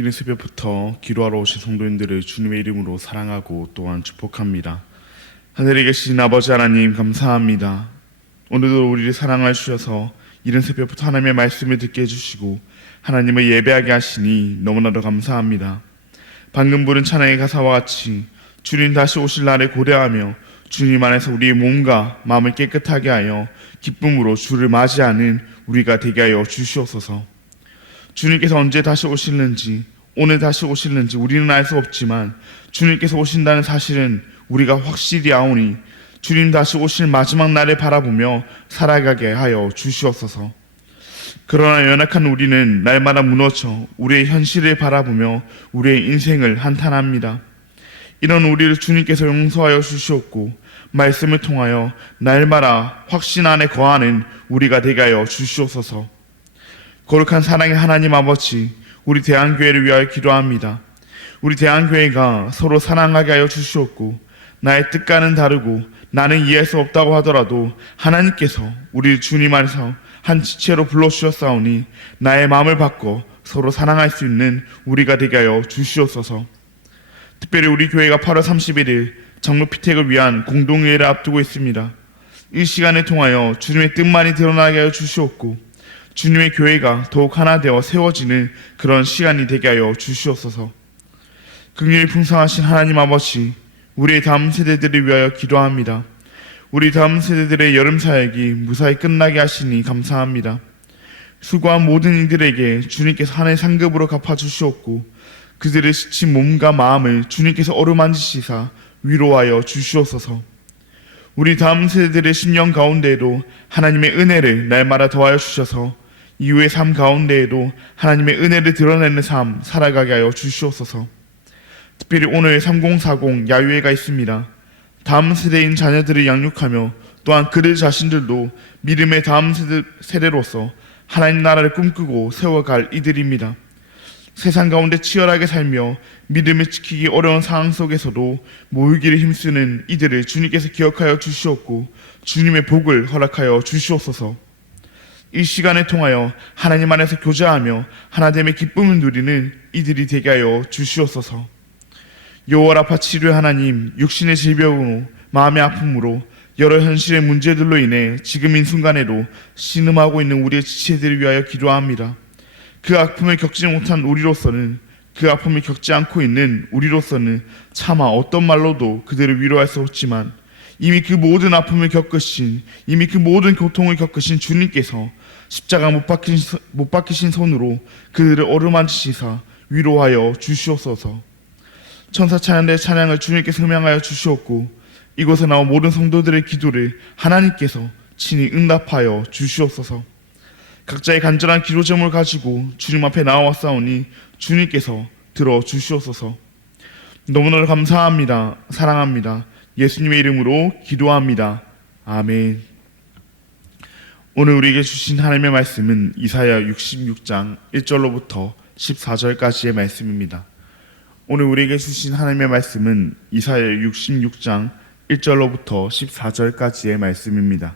이른 새벽부터 기도하러 오신 성도님들을 주님의 이름으로 사랑하고 또한 축복합니다. 하늘에 계신 아버지 하나님 감사합니다. 오늘도 우리를 사랑하여 주셔서 이른 새벽부터 하나님의 말씀을 듣게 해주시고 하나님을 예배하게 하시니 너무나도 감사합니다. 방금 부른 찬양의 가사와 같이 주님 다시 오실 날을 고려하며 주님 안에서 우리의 몸과 마음을 깨끗하게 하여 기쁨으로 주를 맞이하는 우리가 되게 하여 주시옵소서. 주님께서 언제 다시 오실는지, 오늘 다시 오실는지 우리는 알 수 없지만 주님께서 오신다는 사실은 우리가 확실히 아오니 주님 다시 오실 마지막 날을 바라보며 살아가게 하여 주시옵소서. 그러나 연약한 우리는 날마다 무너져 우리의 현실을 바라보며 우리의 인생을 한탄합니다. 이런 우리를 주님께서 용서하여 주시옵고 말씀을 통하여 날마다 확신 안에 거하는 우리가 되게 하여 주시옵소서. 거룩한 사랑의 하나님 아버지, 우리 대한교회를 위하여 기도합니다. 우리 대한교회가 서로 사랑하게 하여 주시옵고 나의 뜻과는 다르고 나는 이해할 수 없다고 하더라도 하나님께서 우리 주님 안에서 한 지체로 불러주셨사오니 나의 마음을 바꿔 서로 사랑할 수 있는 우리가 되게 하여 주시옵소서. 특별히 우리 교회가 8월 31일 장로 피택을 위한 공동회의를 앞두고 있습니다. 이 시간을 통하여 주님의 뜻만이 드러나게 하여 주시옵고 주님의 교회가 더욱 하나 되어 세워지는 그런 시간이 되게 하여 주시옵소서. 긍휼이 풍성하신 하나님 아버지, 우리의 다음 세대들을 위하여 기도합니다. 우리 다음 세대들의 여름 사역이 무사히 끝나게 하시니 감사합니다. 수고한 모든 이들에게 주님께서 하늘 상급으로 갚아주시옵고 그들의 지친 몸과 마음을 주님께서 어루만지시사 위로하여 주시옵소서. 우리 다음 세대들의 심령 가운데에도 하나님의 은혜를 날마다 더하여 주셔서 이후의 삶 가운데에도 하나님의 은혜를 드러내는 삶 살아가게 하여 주시옵소서. 특별히 오늘 3040 야유회가 있습니다. 다음 세대인 자녀들을 양육하며 또한 그들 자신들도 믿음의 다음 세대로서 하나님 나라를 꿈꾸고 세워갈 이들입니다. 세상 가운데 치열하게 살며 믿음을 지키기 어려운 상황 속에서도 모이기를 힘쓰는 이들을 주님께서 기억하여 주시옵고 주님의 복을 허락하여 주시옵소서. 이 시간을 통하여 하나님 안에서 교제하며 하나됨의 기쁨을 누리는 이들이 되게 하여 주시옵소서. 여호와라파 치료의 하나님, 육신의 질병으로 마음의 아픔으로 여러 현실의 문제들로 인해 지금 이 순간에도 신음하고 있는 우리의 지체들을 위하여 기도합니다. 그 아픔을 겪지 못한 우리로서는, 그 아픔을 겪지 않고 있는 우리로서는 차마 어떤 말로도 그들을 위로할 수 없지만 이미 그 모든 아픔을 겪으신, 이미 그 모든 고통을 겪으신 주님께서 십자가 못 박히신 손으로 그들을 어루만지시사 위로하여 주시옵소서. 천사 찬양대 찬양을 주님께서 음향하여 주시옵고 이곳에 나온 모든 성도들의 기도를 하나님께서 친히 응답하여 주시옵소서. 각자의 간절한 기도 제목을 가지고 주님 앞에 나와왔사오니 주님께서 들어주시옵소서. 너무나 감사합니다. 사랑합니다. 예수님의 이름으로 기도합니다. 아멘. 오늘 우리에게 주신 하나님의 말씀은 이사야 66장 1절로부터 14절까지의 말씀입니다. 오늘 우리에게 주신 하나님의 말씀은 이사야 66장 1절로부터 14절까지의 말씀입니다.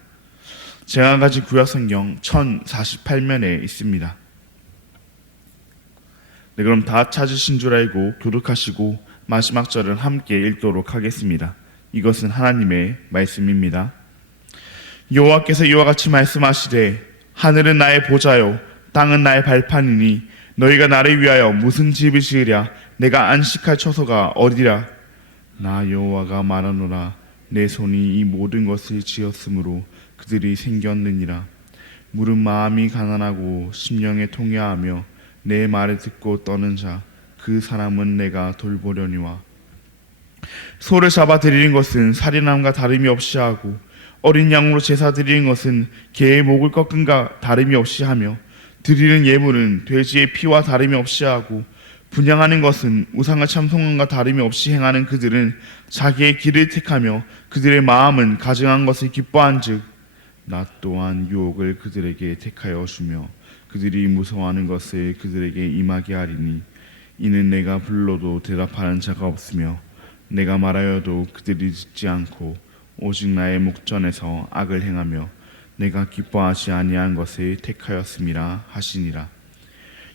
제가 가진 구약성경 1048면에 있습니다. 네, 그럼 다 찾으신 줄 알고 교독하시고 마지막 절을 함께 읽도록 하겠습니다. 이것은 하나님의 말씀입니다. 여호와께서 이와 같이 말씀하시되 하늘은 나의 보좌요 땅은 나의 발판이니 너희가 나를 위하여 무슨 집을 지으랴. 내가 안식할 처소가 어디라. 나 여호와가 말하노라. 내 손이 이 모든 것을 지었으므로 그들이 생겼느니라. 물은 마음이 가난하고 심령에 통회하며 내 말을 듣고 떠는 자 그 사람은 내가 돌보려니와. 소를 잡아 드리는 것은 살인함과 다름이 없이 하고 어린 양으로 제사 드리는 것은 개의 목을 꺾은가 다름이 없이 하며 드리는 예물은 돼지의 피와 다름이 없이 하고 분향하는 것은 우상을 참송함과 다름이 없이 행하는 그들은 자기의 길을 택하며 그들의 마음은 가증한 것을 기뻐한즉 나 또한 유혹을 그들에게 택하여 주며 그들이 무서워하는 것을 그들에게 임하게 하리니 이는 내가 불러도 대답하는 자가 없으며 내가 말하여도 그들이 듣지 않고 오직 나의 목전에서 악을 행하며 내가 기뻐하지 아니한 것을 택하였음이라 하시니라.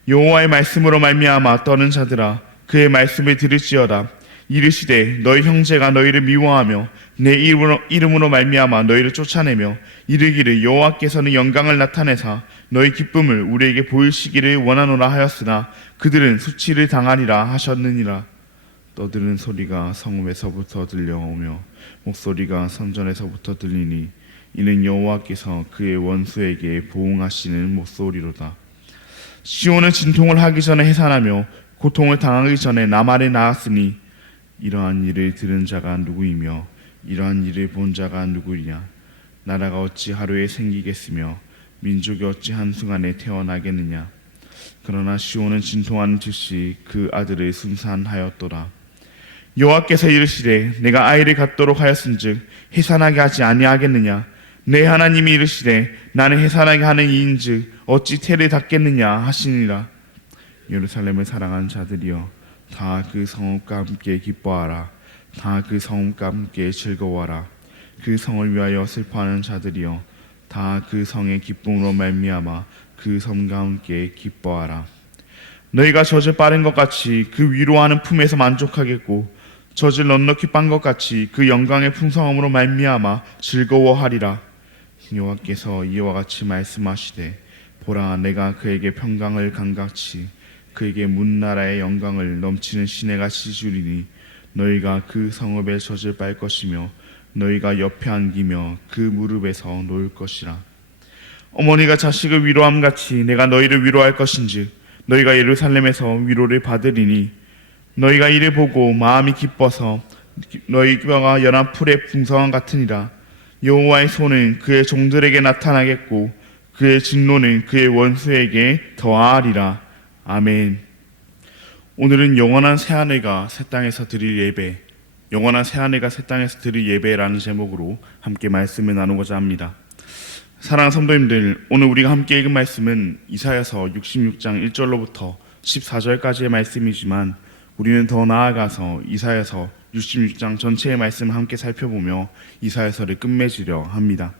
여호와의 말씀으로 말미암아 떠는 자들아 그의 말씀을 들을지어다. 이르시되 너희 형제가 너희를 미워하며 내 이름으로 말미암아 너희를 쫓아내며 이르기를 여호와께서는 영광을 나타내사 너희 기쁨을 우리에게 보이시기를 원하노라 하였으나 그들은 수치를 당하리라 하셨느니라. 떠드는 소리가 성읍에서부터 들려오며 목소리가 성전에서부터 들리니 이는 여호와께서 그의 원수에게 보응하시는 목소리로다. 시온은 진통을 하기 전에 해산하며 고통을 당하기 전에 나말에 나았으니 이러한 일을 들은 자가 누구이며 이러한 일을 본 자가 누구이냐. 나라가 어찌 하루에 생기겠으며 민족이 어찌 한순간에 태어나겠느냐. 그러나 시온은 진통하는 즉시 그 아들을 순산하였더라. 여호와께서 이르시되 내가 아이를 갖도록 하였은즉 해산하게 하지 아니하겠느냐. 내 하나님이 이르시되 나는 해산하게 하는 이인즉 어찌 태를 닫겠느냐 하시니라. 예루살렘을 사랑한 자들이여 다 그 성읍과 함께 기뻐하라. 다 그 성읍과 함께 즐거워하라. 그 성을 위하여 슬퍼하는 자들이여 다 그 성의 기쁨으로 말미암아 그 섬과 함께 기뻐하라. 너희가 젖을 빠른 것 같이 그 위로하는 품에서 만족하겠고 젖을 넉넉히 빤 것 같이 그 영광의 풍성함으로 말미암아 즐거워하리라. 여호와께서 이와 같이 말씀하시되 보라 내가 그에게 평강을 감각치 그에게 문나라의 영광을 넘치는 시내같이 주리니 너희가 그 성읍의 젖을 빨 것이며 너희가 옆에 안기며 그 무릎에서 놓을 것이라. 어머니가 자식을 위로함 같이 내가 너희를 위로할 것인즉 너희가 예루살렘에서 위로를 받으리니 너희가 이를 보고 마음이 기뻐서 너희 뼈가 연한 풀의 풍성함 같으니라. 여호와의 손은 그의 종들에게 나타나겠고 그의 진노는 그의 원수에게 더하리라. 아멘. 오늘은 영원한 새하늘과 새 땅에서 드릴 예배, 영원한 새하늘과 새 땅에서 드릴 예배라는 제목으로 함께 말씀을 나누고자 합니다. 사랑하는 성도님들, 오늘 우리가 함께 읽은 말씀은 이사야서 66장 1절로부터 14절까지의 말씀이지만 우리는 더 나아가서 이사야서 66장 전체의 말씀을 함께 살펴보며 이사야서를 끝맺으려 합니다.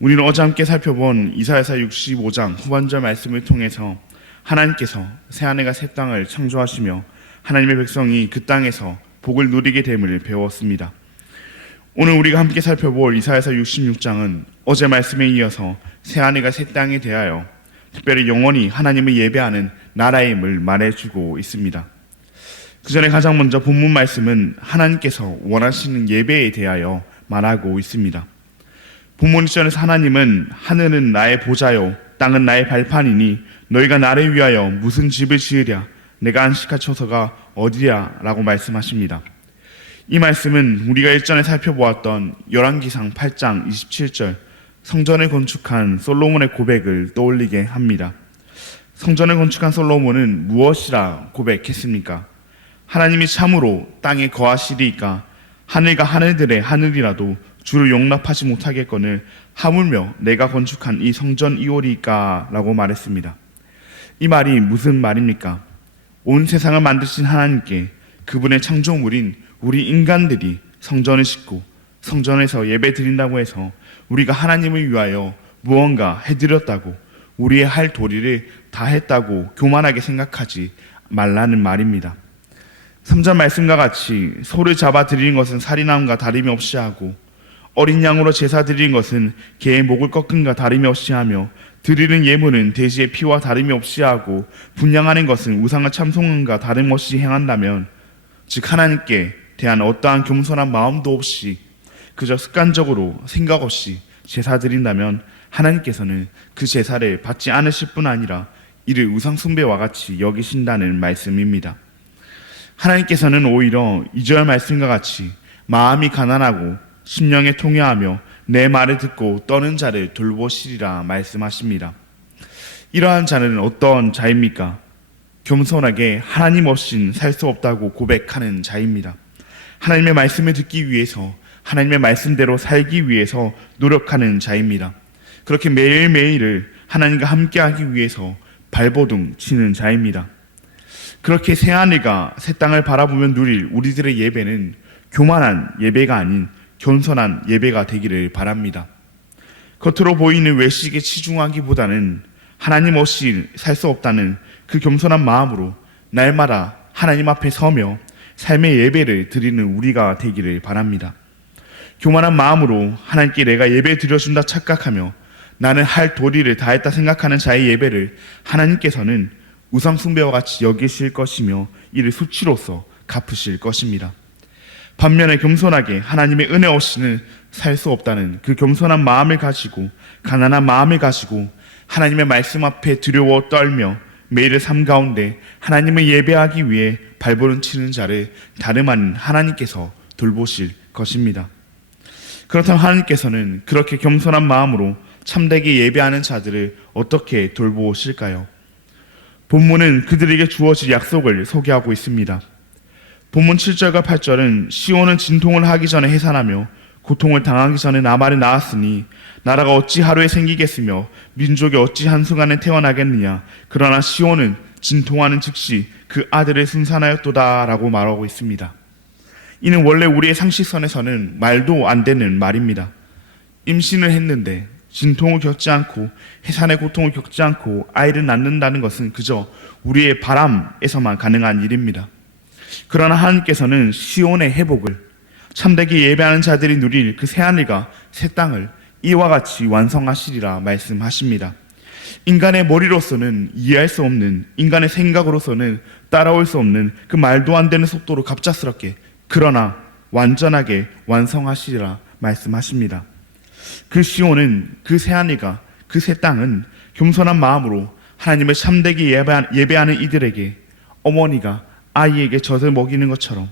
우리는 어제 함께 살펴본 이사야서 65장 후반절 말씀을 통해서 하나님께서 새하늘과 새 땅을 창조하시며 하나님의 백성이 그 땅에서 복을 누리게 됨을 배웠습니다. 오늘 우리가 함께 살펴볼 이사야서 66장은 어제 말씀에 이어서 새하늘과 새 땅에 대하여 특별히 영원히 하나님을 예배하는 나라임을 말해주고 있습니다. 그 전에 가장 먼저 본문 말씀은 하나님께서 원하시는 예배에 대하여 말하고 있습니다. 본문 1절에서 하나님은 하늘은 나의 보좌요 땅은 나의 발판이니 너희가 나를 위하여 무슨 집을 지으랴 내가 안식할 처소가 어디야 라고 말씀하십니다. 이 말씀은 우리가 일전에 살펴보았던 열왕기상 8장 27절 성전을 건축한 솔로몬의 고백을 떠올리게 합니다. 성전을 건축한 솔로몬은 무엇이라 고백했습니까? 하나님이 참으로 땅에 거하시리이까 하늘과 하늘들의 하늘이라도 주를 용납하지 못하겠거늘 하물며 내가 건축한 이 성전이오리이까 라고 말했습니다. 이 말이 무슨 말입니까? 온 세상을 만드신 하나님께 그분의 창조물인 우리 인간들이 성전을 짓고 성전에서 예배 드린다고 해서 우리가 하나님을 위하여 무언가 해드렸다고 우리의 할 도리를 다 했다고 교만하게 생각하지 말라는 말입니다. 3절 말씀과 같이 소를 잡아 드리는 것은 살인함과 다름이 없이 하고 어린 양으로 제사 드리는 것은 개의 목을 꺾음과 다름이 없이 하며 드리는 예물은 돼지의 피와 다름이 없이 하고 분향하는 것은 우상을 참송함과 다름없이 행한다면 즉 하나님께 대한 어떠한 겸손한 마음도 없이 그저 습관적으로 생각 없이 제사 드린다면 하나님께서는 그 제사를 받지 않으실 뿐 아니라 이를 우상 숭배와 같이 여기신다는 말씀입니다. 하나님께서는 오히려 2절 말씀과 같이 마음이 가난하고 심령에 통회하며 내 말을 듣고 떠는 자를 돌보시리라 말씀하십니다. 이러한 자는 어떤 자입니까? 겸손하게 하나님 없인 살 수 없다고 고백하는 자입니다. 하나님의 말씀을 듣기 위해서 하나님의 말씀대로 살기 위해서 노력하는 자입니다. 그렇게 매일매일을 하나님과 함께하기 위해서 발버둥 치는 자입니다. 그렇게 새하늘과 새 땅을 바라보며 누릴 우리들의 예배는 교만한 예배가 아닌 겸손한 예배가 되기를 바랍니다. 겉으로 보이는 외식에 치중하기보다는 하나님 없이 살 수 없다는 그 겸손한 마음으로 날마다 하나님 앞에 서며 삶의 예배를 드리는 우리가 되기를 바랍니다. 교만한 마음으로 하나님께 내가 예배 드려준다 착각하며 나는 할 도리를 다했다 생각하는 자의 예배를 하나님께서는 우상숭배와 같이 여기실 것이며 이를 수치로서 갚으실 것입니다. 반면에 겸손하게 하나님의 은혜 없이는 살 수 없다는 그 겸손한 마음을 가지고 가난한 마음을 가지고 하나님의 말씀 앞에 두려워 떨며 매일의 삶 가운데 하나님을 예배하기 위해 발버둥치는 자를 다름 아닌 하나님께서 돌보실 것입니다. 그렇다면 하나님께서는 그렇게 겸손한 마음으로 참되게 예배하는 자들을 어떻게 돌보실까요? 본문은 그들에게 주어질 약속을 소개하고 있습니다. 본문 7절과 8절은 시온은 진통을 하기 전에 해산하며 고통을 당하기 전에 나말을 낳았으니 나라가 어찌 하루에 생기겠으며 민족이 어찌 한순간에 태어나겠느냐. 그러나 시온은 진통하는 즉시 그 아들을 순산하였도다 라고 말하고 있습니다. 이는 원래 우리의 상식선에서는 말도 안 되는 말입니다. 임신을 했는데 진통을 겪지 않고 해산의 고통을 겪지 않고 아이를 낳는다는 것은 그저 우리의 바람에서만 가능한 일입니다. 그러나 하나님께서는 시온의 회복을, 참되게 예배하는 자들이 누릴 그 새하늘과 새 땅을 이와 같이 완성하시리라 말씀하십니다. 인간의 머리로서는 이해할 수 없는, 인간의 생각으로서는 따라올 수 없는 그 말도 안 되는 속도로 갑작스럽게 그러나 완전하게 완성하시리라 말씀하십니다. 그 시온은, 그 새하늘과 그 새 땅은 겸손한 마음으로 하나님을 참되게 예배하는 이들에게 어머니가 아이에게 젖을 먹이는 것처럼,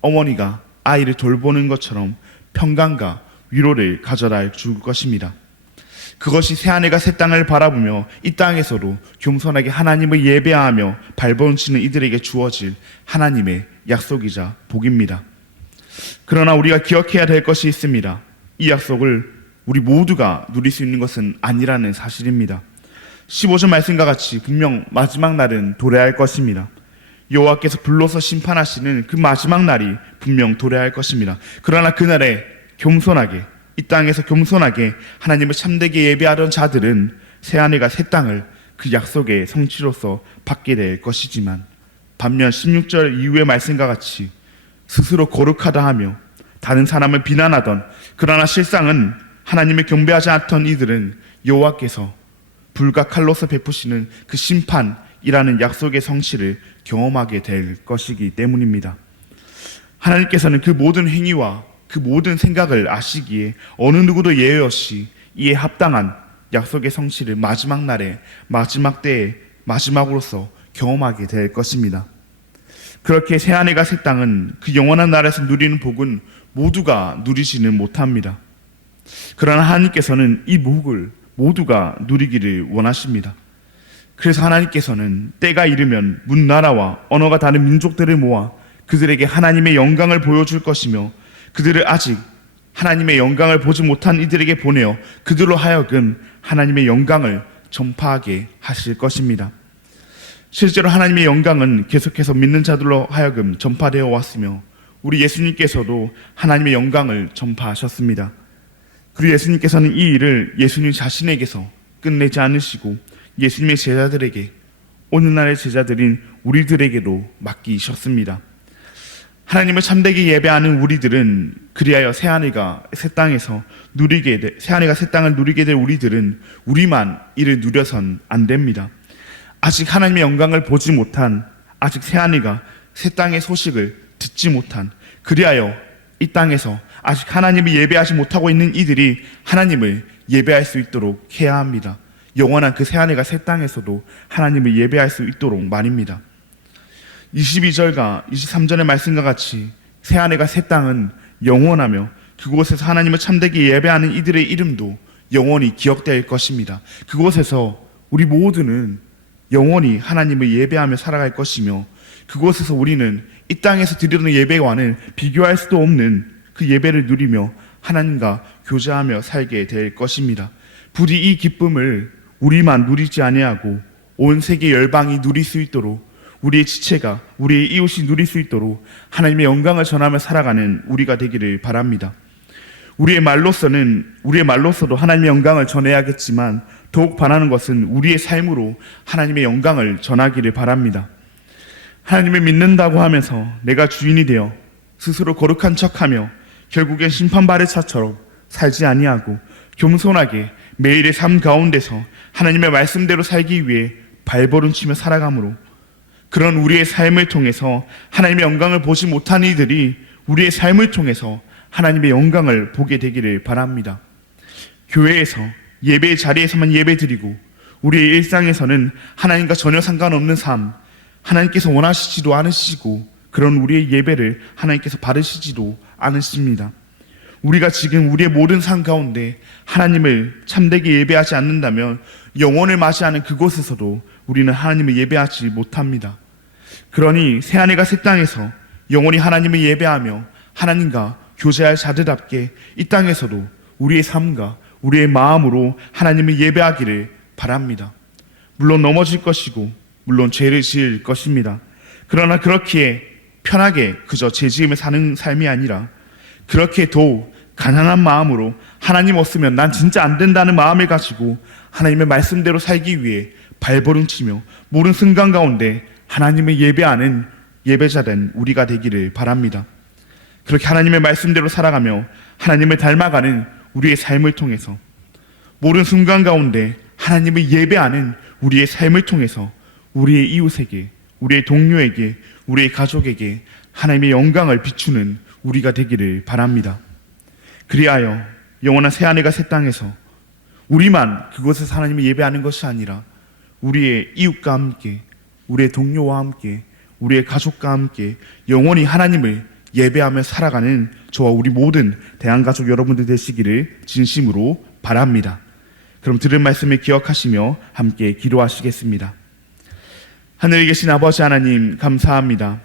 어머니가 아이를 돌보는 것처럼 평강과 위로를 가져다 줄 것입니다. 그것이 새하늘과 새 땅을 바라보며 이 땅에서도 겸손하게 하나님을 예배하며 발버둥치는 이들에게 주어질 하나님의 약속이자 복입니다. 그러나 우리가 기억해야 될 것이 있습니다. 이 약속을 우리 모두가 누릴 수 있는 것은 아니라는 사실입니다. 15절 말씀과 같이 분명 마지막 날은 도래할 것입니다. 여호와께서 불러서 심판하시는 그 마지막 날이 분명 도래할 것입니다. 그러나 그날에 겸손하게, 이 땅에서 겸손하게 하나님을 참되게 예배하던 자들은 새하늘과 새 땅을 그 약속의 성취로서 받게 될 것이지만, 반면 16절 이후의 말씀과 같이 스스로 거룩하다 하며 다른 사람을 비난하던, 그러나 실상은 하나님을 경배하지 않던 이들은 여호와께서 불과 칼로서 베푸시는 그 심판이라는 약속의 성취를 경험하게 될 것이기 때문입니다. 하나님께서는 그 모든 행위와 그 모든 생각을 아시기에 어느 누구도 예외 없이 이에 합당한 약속의 성취를 마지막 날에, 마지막 때에 마지막으로서 경험하게 될 것입니다. 그렇게 새하늘과 새 땅은, 그 영원한 나라에서 누리는 복은 모두가 누리지는 못합니다. 그러나 하나님께서는 이 복을 모두가 누리기를 원하십니다. 그래서 하나님께서는 때가 이르면 문나라와 언어가 다른 민족들을 모아 그들에게 하나님의 영광을 보여줄 것이며, 그들을 아직 하나님의 영광을 보지 못한 이들에게 보내어 그들로 하여금 하나님의 영광을 전파하게 하실 것입니다. 실제로 하나님의 영광은 계속해서 믿는 자들로 하여금 전파되어 왔으며, 우리 예수님께서도 하나님의 영광을 전파하셨습니다. 그리고 예수님께서는 이 일을 예수님 자신에게서 끝내지 않으시고 예수님의 제자들에게, 오늘날의 제자들인 우리들에게도 맡기셨습니다. 하나님을 참되게 예배하는 우리들은, 그리하여 새하늘과 새 땅에서 새하늘과 새 땅을 누리게 될 우리들은 우리만 이를 누려선 안 됩니다. 아직 하나님의 영광을 보지 못한, 아직 새하늘과 새 땅의 소식을 듣지 못한, 그리하여 이 땅에서 아직 하나님을 예배하지 못하고 있는 이들이 하나님을 예배할 수 있도록 해야 합니다. 영원한 그 새하늘과 새 땅에서도 하나님을 예배할 수 있도록 말입니다. 22절과 23절의 말씀과 같이 새하늘과 새 땅은 영원하며 그곳에서 하나님을 참되게 예배하는 이들의 이름도 영원히 기억될 것입니다. 그곳에서 우리 모두는 영원히 하나님을 예배하며 살아갈 것이며, 그곳에서 우리는 이 땅에서 드리는 예배와는 비교할 수도 없는 그 예배를 누리며 하나님과 교제하며 살게 될 것입니다. 부디 이 기쁨을 우리만 누리지 아니하고 온 세계 열방이 누릴 수 있도록, 우리의 지체가, 우리의 이웃이 누릴 수 있도록 하나님의 영광을 전하며 살아가는 우리가 되기를 바랍니다. 우리의 말로서도 하나님의 영광을 전해야겠지만, 더욱 바라는 것은 우리의 삶으로 하나님의 영광을 전하기를 바랍니다. 하나님을 믿는다고 하면서 내가 주인이 되어 스스로 거룩한 척하며 결국엔 심판받을 자처럼 살지 아니하고 겸손하게 매일의 삶 가운데서 하나님의 말씀대로 살기 위해 발버둥치며 살아가므로 그런 우리의 삶을 통해서 하나님의 영광을 보지 못한 이들이 우리의 삶을 통해서 하나님의 영광을 보게 되기를 바랍니다. 교회에서 예배의 자리에서만 예배드리고 우리의 일상에서는 하나님과 전혀 상관없는 삶, 하나님께서 원하시지도 않으시고 그런 우리의 예배를 하나님께서 받으시지도 않으십니다. 우리가 지금 우리의 모든 삶 가운데 하나님을 참되게 예배하지 않는다면 영원을 맞이하는 그곳에서도 우리는 하나님을 예배하지 못합니다. 그러니 새하늘과 새 땅에서 영원히 하나님을 예배하며 하나님과 교제할 자들답게 이 땅에서도 우리의 삶과 우리의 마음으로 하나님을 예배하기를 바랍니다. 물론 넘어질 것이고 물론 죄를 지을 것입니다. 그러나 그렇기에 편하게 그저 죄 지으며 사는 삶이 아니라 그렇게 더욱 가난한 마음으로 하나님 없으면 난 진짜 안 된다는 마음을 가지고 하나님의 말씀대로 살기 위해 발버둥치며 모든 순간 가운데 하나님을 예배하는 예배자된 우리가 되기를 바랍니다. 그렇게 하나님의 말씀대로 살아가며 하나님을 닮아가는 우리의 삶을 통해서 모든 순간 가운데 하나님을 예배하는 우리의 삶을 통해서 우리의 이웃에게, 우리의 동료에게, 우리의 가족에게 하나님의 영광을 비추는 우리가 되기를 바랍니다. 그리하여 영원한 새하늘과 새 땅에서 우리만 그곳에서 하나님을 예배하는 것이 아니라 우리의 이웃과 함께, 우리의 동료와 함께, 우리의 가족과 함께 영원히 하나님을 예배하며 살아가는 저와 우리 모든 대한가족 여러분들 되시기를 진심으로 바랍니다. 그럼 들은 말씀을 기억하시며 함께 기도하시겠습니다. 하늘에 계신 아버지 하나님 감사합니다.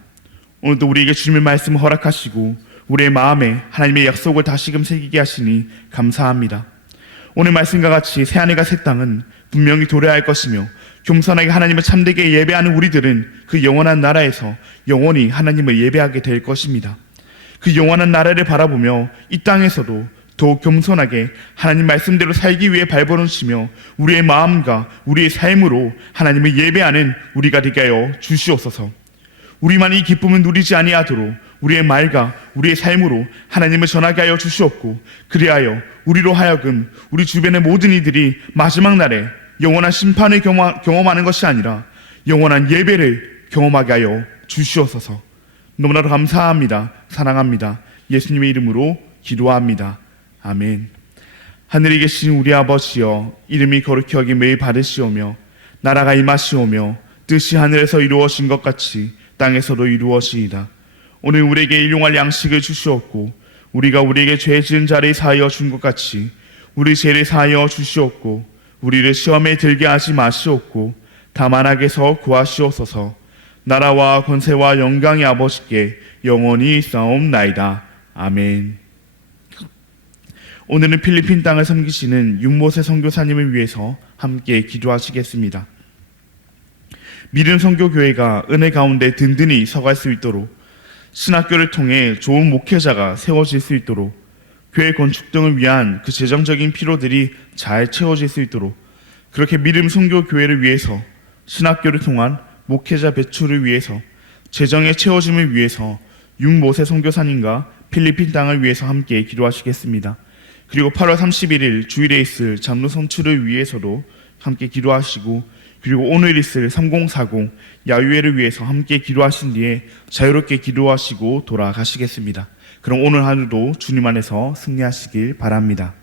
오늘도 우리에게 주님의 말씀을 허락하시고 우리의 마음에 하나님의 약속을 다시금 새기게 하시니 감사합니다. 오늘 말씀과 같이 새하늘과 새 땅은 분명히 도래할 것이며 겸손하게 하나님을 참되게 예배하는 우리들은 그 영원한 나라에서 영원히 하나님을 예배하게 될 것입니다. 그 영원한 나라를 바라보며 이 땅에서도 더욱 겸손하게 하나님 말씀대로 살기 위해 발버둥치며 우리의 마음과 우리의 삶으로 하나님을 예배하는 우리가 되게 하여 주시옵소서. 우리만 이 기쁨을 누리지 아니하도록 우리의 말과 우리의 삶으로 하나님을 전하게 하여 주시옵고 그리하여 우리로 하여금 우리 주변의 모든 이들이 마지막 날에 영원한 심판을 경험하는 것이 아니라 영원한 예배를 경험하게 하여 주시옵소서. 너무나도 감사합니다. 사랑합니다. 예수님의 이름으로 기도합니다. 아멘. 하늘에 계신 우리 아버지여, 이름이 거룩히 여김을 받으시오며 나라가 임하시오며 뜻이 하늘에서 이루어진 것 같이 땅에서도 이루어지이다. 오늘 우리에게 일용할 양식을 주시옵고 우리가 우리에게 죄 지은 자를 사하여 준 것 같이 우리 죄를 사하여 주시옵고 우리를 시험에 들게 하지 마시옵고 다만 악에서 구하시옵소서. 나라와 권세와 영광이 아버지께 영원히 있사옵나이다. 아멘. 오늘은 필리핀 땅을 섬기시는 윤모세 선교사님을 위해서 함께 기도하시겠습니다. 믿음 선교교회가 은혜 가운데 든든히 서갈 수 있도록 신학교를 통해 좋은 목회자가 세워질 수 있도록 교회 건축 등을 위한 그 재정적인 필요들이 잘 채워질 수 있도록 그렇게 믿음 선교교회를 위해서 신학교를 통한 목회자 배출을 위해서 재정의 채워짐을 위해서 윤모세 선교사님과 필리핀 땅을 위해서 함께 기도하시겠습니다. 그리고 8월 31일 주일에 있을 장로 선출을 위해서도 함께 기도하시고 그리고 오늘 있을 3040 야유회를 위해서 함께 기도하신 뒤에 자유롭게 기도하시고 돌아가시겠습니다. 그럼 오늘 하루도 주님 안에서 승리하시길 바랍니다.